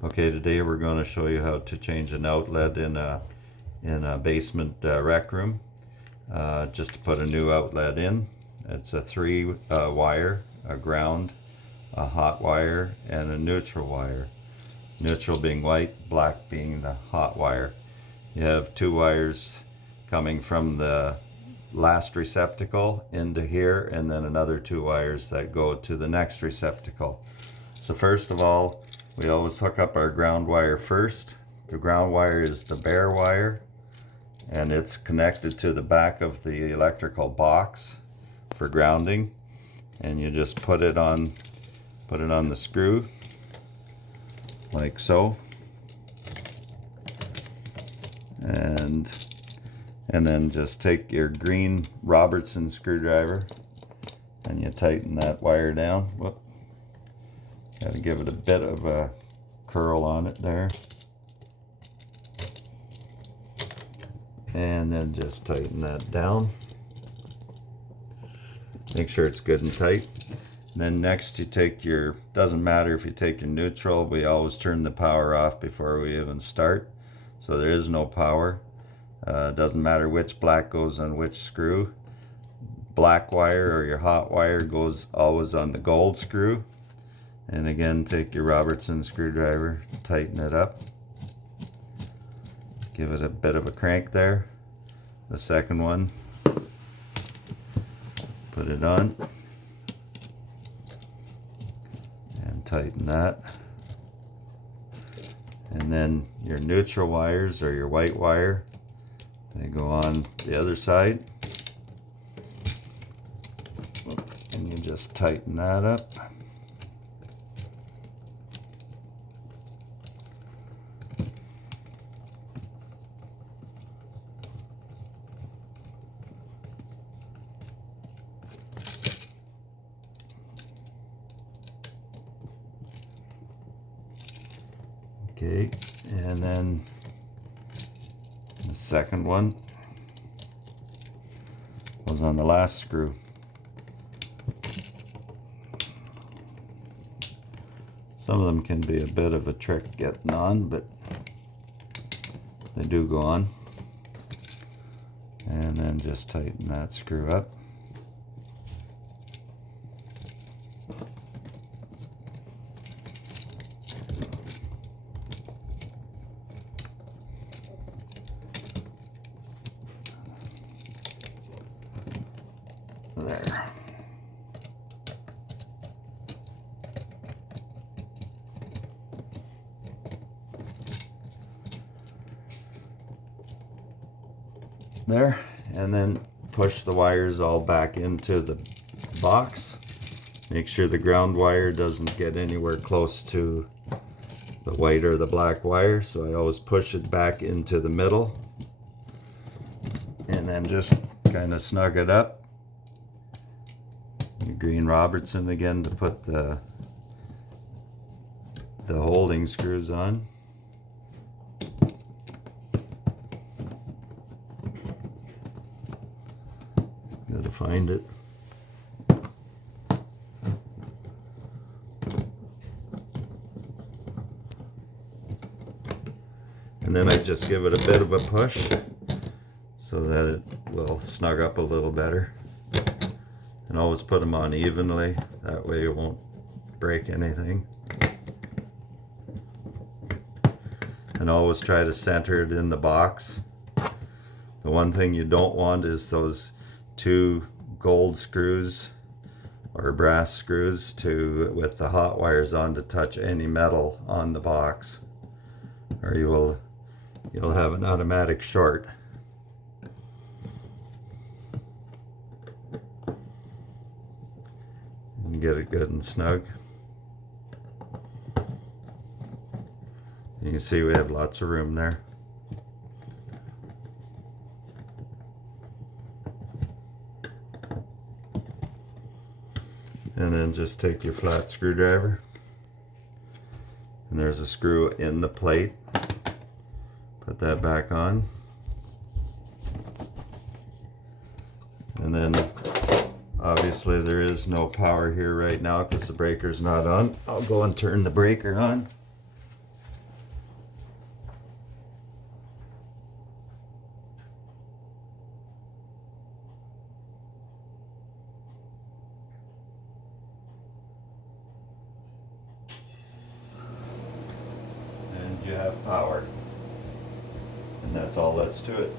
Okay, today we're going to show you how to change an outlet in a basement rec room. Just to put a new outlet in. It's a three wire, a ground, a hot wire, and a neutral wire. Neutral being white, black being the hot wire. You have two wires coming from the last receptacle into here, and then another two wires that go to the next receptacle. So first of all, we always hook up our ground wire first. The ground wire is the bare wire, and it's connected to the back of the electrical box for grounding. And you just put it on the screw like so, and then just take your green Robertson screwdriver and you tighten that wire down. Whoop. Got to give it a bit of a curl on it there. And then just tighten that down. Make sure it's good and tight. And then next you take your, doesn't matter if you take your neutral, we always turn the power off before we even start. So there is no power. Doesn't matter which black goes on which screw. Black wire or your hot wire goes always on the gold screw. And again, take your Robertson screwdriver, tighten it up. Give it a bit of a crank there. The second one, put it on and tighten that. And then your neutral wires or your white wire, they go on the other side. And you just tighten that up. Okay, and then the second one was on the last screw. Some of them can be a bit of a trick getting on, but they do go on. And then just tighten that screw up. There. There, and then push the wires all back into the box. Make sure the ground wire doesn't get anywhere close to the white or the black wire, so I always push it back into the middle and then just kind of snug it up. Your green Robertson again to put the holding screws on. Gotta find it. And then I just give it a bit of a push so that it will snug up a little better. And always put them on evenly, that way it won't break anything. And always try to center it in the box. The one thing you don't want is those two gold screws or brass screws with the hot wires on to touch any metal on the box, or you'll have an automatic short. And get it good and snug. You can see we have lots of room there. And then just take your flat screwdriver, and there's a screw in the plate. Put that back on. And then obviously there is no power here right now because the breaker's not on. I'll go and turn the breaker on. you have power. And that's all that's to it.